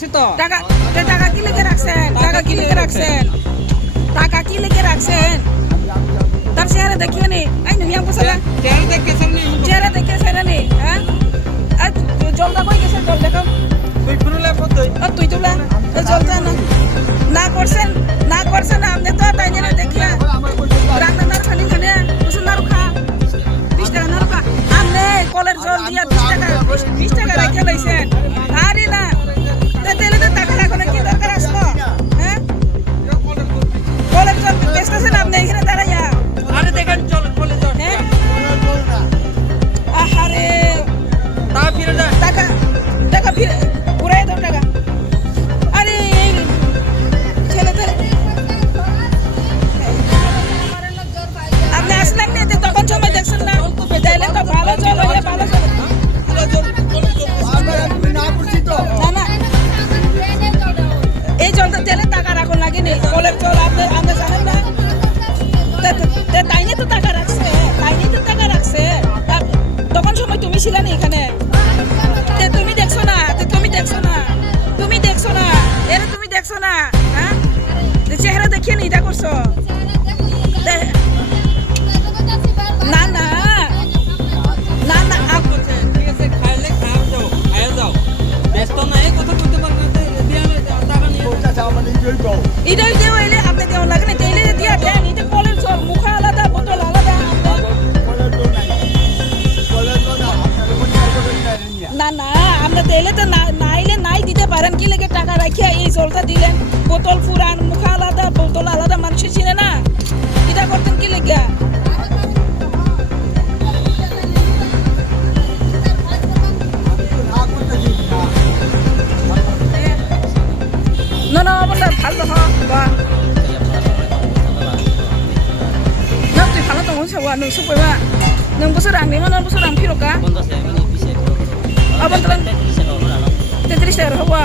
রাখছি তো টাকা কি লিখে রাখছেন? টাকা কি লিখে রাখছেন? টাকা কি লিখে রাখছেন? তার চেহারা দেখিও নি আই নুই আম বসলা চেহারা দেখে সামনে চেহারা দেখে চেহারা নি হ্যাঁ আর জলটা কই গেছে? জল দেখো তুই ফুরুলে পড়তই তুই তুলা জলটা না করছেন আপনি তো তাই জানা দেখিয়া রান্না নার খালি খানে বসে নার খা 20 টাকা নার খা আমনে কলের জল দিয়া 20 টাকা রেখে লইছেন আরে না তেলে তো টাকা রাখো না কি দরকার আসলো হ্যাঁ কলের জল বেচতেছেন আপনি এখানে দাঁড়াইয়া আরে দেখেন চল বলে যাও হ্যাঁ আহারে তা ফিরে যা টাকা ফিরে পুরাই দাও টাকা আরে ছেলেদের আপনি আসলেন না তো তখন সময় দেখছেন না তাইলে তো ভালো জল হইলে ভালো জল না এই জলটা তেলে টাকা রাখুন লাগেনি কলের জল আপনি জানেন না তাই নিয়ে তো টাকা রাখছে তখন সময় তুমি ছিলে না এখানে তুমি দেখছো না এরে তুমি দেখছো না হ্যাঁ চেহারা দেখিয়ে নি এটা করছো না ঠিক আছে খাইলে খাও যাও আয়া যাও ব্যস্ত নাই কথা বলতে পারবে না দিয়া টাকা নিয়ে এটাই দেওয়া এলে আপনি দেওয়া লাগে না তেলে দিয়া দেন এটা কলের জল মুখা আলাদা বোতল আলাদা না আমরা তেলে তো নাইলে নাই দিতে পারেন কি লেগে টাকা রাখিয়া এই জলটা দিলেন বোতল ফুরান মুখা আলাদা বোতল আলাদা মানুষ চিনে না এটা করতেন কি লেগে না বলে ভালো বা না তুই ভালো তো মনে হওয়া নই সবাই नों बोसोर आंनि मा नों बोसोर आं फिरका 50 abang telan 30 টাকা হওয়া